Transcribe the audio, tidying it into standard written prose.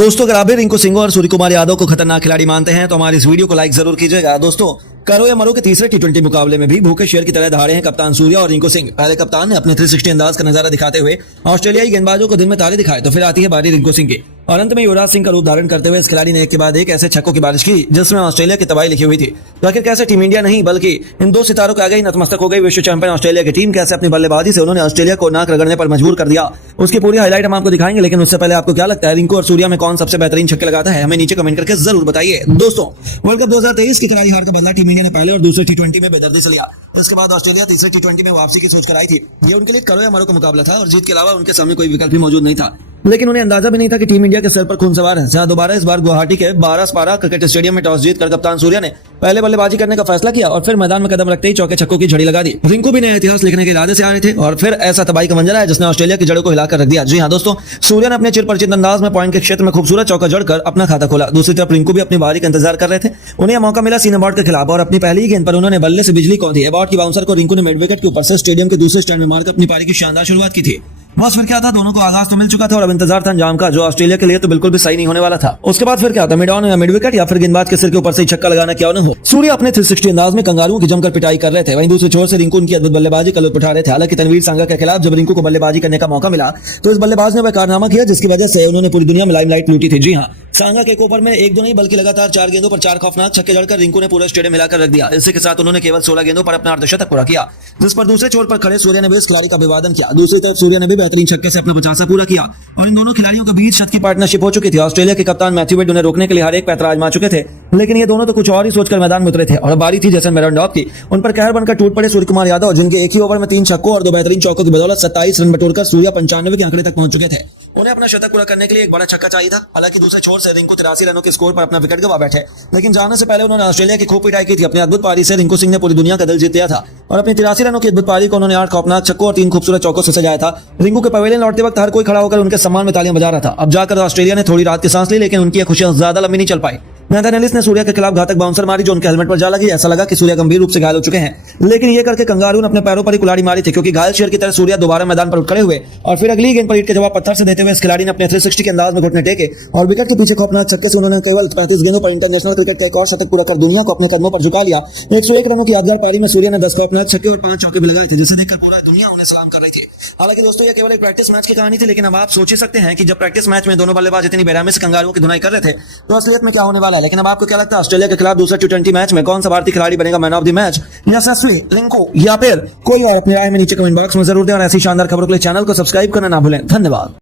दोस्तों अगर आप भी रिंकू सिंह और सूर्य कुमार यादव को खतरनाक खिलाड़ी मानते हैं तो हमारी इस वीडियो को लाइक जरूर कीजिएगा। दोस्तों करो या मरो के तीसरे टी20 मुकाबले में भी भूखे शेर की तरह दहाड़े हैं कप्तान सूर्य और रिंकू सिंह। पहले कप्तान ने अपने 360 अंदाज का नजारा दिखाते हुए ऑस्ट्रेलियाई गेंदबाजों को दिन में तारे दिखाए तो फिर आती है बारी रिंकू सिंह की और अंत में युवराज सिंह का रूप धारण करते हुए इस खिलाड़ी ने एक के बाद एक ऐसे छक्कों की बारिश की जिसमें ऑस्ट्रेलिया की तबाही लिखी हुई थी। तो आखिर कैसे टीम इंडिया नहीं बल्कि इन दो सितारों के आगे ही नतमस्तक हो गई विश्व चैंपियन ऑस्ट्रेलिया की टीम। कैसे अपनी बल्लेबाजी से उन्होंने ऑस्ट्रेलिया को नाक रगड़ने पर मजबूर कर दिया, उसकी पूरी हाईलाइट हम आपको दिखाएंगे। लेकिन उससे पहले आपको क्या लगता है रिंकू और सूर्या में कौन सबसे बेहतरीन छक्के लगाता है, हमें नीचे कमेंट करके जरूर बताइए। दोस्तों वर्ल्ड कप 2023 की करारी हार का बदला टीम इंडिया ने पहले और दूसरे टी20 में बेदर्दी से लिया। इसके बाद ऑस्ट्रेलिया तीसरे टी20 में वापसी की सोच कर आई थी। ये उनके लिए करो या मरो का मुकाबला था और जीत के अलावा उनके सामने कोई विकल्प भी मौजूद नहीं था। लेकिन उन्हें अंदाजा भी नहीं था कि टीम इंडिया के सिर पर खून सवार है। जहां दोबारा इस बार गुवाहाटी के बारसपारा क्रिकेट स्टेडियम में टॉस जीतकर कप्तान सूर्या ने पहले बल्लेबाजी करने का फैसला किया और फिर मैदान में कदम रखते ही चौके छक्कों की झड़ी लगा दी। रिंकू भी नया इतिहास लिखने के इरादे से आ रहे थे और फिर ऐसा तबाही का मंजर आया जिसने ऑस्ट्रेलिया की जड़ों को हिलाकर रख दिया। जी हां दोस्तों, सूर्या ने अपने चिरपरिचित अंदाज में पॉइंट के क्षेत्र में खूबसूरत चौका जड़कर अपना खाता खोला। दूसरी तरफ रिंकू भी अपनी बारी का इंतजार कर रहे थे। उन्हें मौका मिला सीन अबॉट के खिलाफ और अपनी पहली गेंद पर उन्होंने बल्ले से बिजली कौंधी। अबॉट की बाउंसर को रिंकू ने मिड विकेट के ऊपर से स्टेडियम के दूसरे स्टैंड में मारकर अपनी पारी की शानदार शुरुआत की थी। बस फिर क्या था, दोनों को आगाज तो मिल चुका था और अब इंतजार था अंजाम का, जो ऑस्ट्रेलिया के लिए तो बिल्कुल भी सही नहीं होने वाला था। उसके बाद फिर क्या था, मिड ऑन या मिड विकेट या फिर गेंदबाज के सिर के ऊपर से छक्का लगाना क्यों न हो। सूर्य अपने 360 अंदाज में कंगारुओं की जमकर पिटाई कर रहे थे, वहीं दूसरे छोर से रिंकू उनकी अद्भुत बल्लेबाजी का लुत्फ उठा रहे थे। हालांकि तनवीर सांगा के खिलाफ जब रिंकू को बल्लेबाजी करने का मौका मिला तो इस बल्लेबाज ने वह कारनामा किया जिसकी वजह से उन्होंने पूरी दुनिया में लाइमलाइट लूटी थी। जी हाँ, सांगा के ओवर में एक दो नहीं बल्कि लगातार 4 गेंदों पर 4 खौफनाक छक्के जड़कर रिंकू ने पूरा स्टेडियम हिलाकर रख दिया। इसी के साथ उन्होंने केवल 16 गेंदों पर अपना अर्धशतक पूरा किया, जिस पर दूसरे छोर पर खड़े सूर्य ने भी इस खिलाड़ी का अभिवादन किया। दूसरी तरफ सूर्य ने भी बेहतरीन छक्के से अपना 50 पूरा किया और इन दोनों खिलाड़ियों के बीच शत की पार्टनरशिप हो चुकी थी। ऑस्ट्रेलिया के कप्तान मैथ्यू वेड उन्हें रोकने के लिए हर एक पैंतरा आजमा चुके थे, लेकिन ये दोनों तो कुछ और ही सोचकर मैदान में उतरे थे और बारी थी जेसन मेरनडॉफ की। उन पर कहर बनकर टूट पड़े सूर्य कुमार यादव, जिनके एक ही ओवर में 3 छक्कों और 2 बेहतरीन चौकों की बदौलत 27 रन बटोरकर सूर्या 95 के आंकड़े तक पहुंच चुके थे। उन्हें अपना शतक पूरा करने के लिए एक बड़ा छक्का चाहिए था। हालांकि दूसरे छोर से रिंकू 83 रनों के स्कोर पर अपना विकेट गंवा बैठे, लेकिन जाने से पहले उन्होंने ऑस्ट्रेलिया की खूब पिटाई की थी। अपनी अद्भुत पारी से रिंकू सिंह ने पूरी दुनिया का दिल जीत लिया था और अपनी 83 रनों की अद्भुत पारी को उन्होंने 8 खौफनाक छक्कों और 3 खूबसूरत चौकों से सजाया था। रिंकू के पवेलियन लौटते वक्त हर कोई खड़ा होकर उनके सम्मान में तालियां बजा रहा था। अब जाकर ऑस्ट्रेलिया ने थोड़ी राहत की सांस ली, लेकिन उनकी खुशियां ज्यादा लंबी नहीं चल पाई। नेथन एलिस ने सूर्या के खिलाफ घातक बाउंसर मारी जो उनके हेलमेट पर जा लगी। ऐसा लगा कि सूर्या गंभीर रूप से घायल हो चुके हैं, लेकिन ये करके कंगारू ने अपने पैरों पर ही कुल्हाड़ी मारी थी, क्योंकि घायल शेर की तरह सूर्या दोबारा मैदान पर उठ खड़े हुए और फिर अगली गेंद पर ईंट के जवाब पत्थर से देते हुए इस खिलाड़ी ने अपने 360 के अंदाज में घुटने टेके और विकेट के पीछे खौफनाक छक्के से उन्होंने केवल 35 गेंदों पर इंटरनेशनल क्रिकेट का एक और शतक पूरा कर दुनिया को अपने कदमों पर झुका लिया। 101 रनों की यादगार पारी में सूर्या ने 10 खौफनाक छक्के और 5 चौके भी लगाए थे, जिसे देखकर पूरा दुनिया उन्हें सलाम कर रही थी। हालांकि दोस्तों ये केवल एक प्रैक्टिस मैच की कहानी थी, लेकिन अब आप सोच ही सकते हैं कि जब प्रैक्टिस मैच में दोनों बल्लेबाज इतनी बेरहमी से कंगारुओं की धुनाई कर रहे थे तो असलियत में क्या होने वाला है। लेकिन अब आपको क्या लगता है, ऑस्ट्रेलिया के खिलाफ दूसरे टी20 मैच में कौन सा भारतीय खिलाड़ी बनेगा मैन ऑफ द मैच, या सस्वी, रिंकू या फिर कोई और? अपनी राय में नीचे कमेंट बॉक्स में जरूर दें और ऐसी शानदार खबरों के लिए चैनल को सब्सक्राइब करना ना भूलें। धन्यवाद।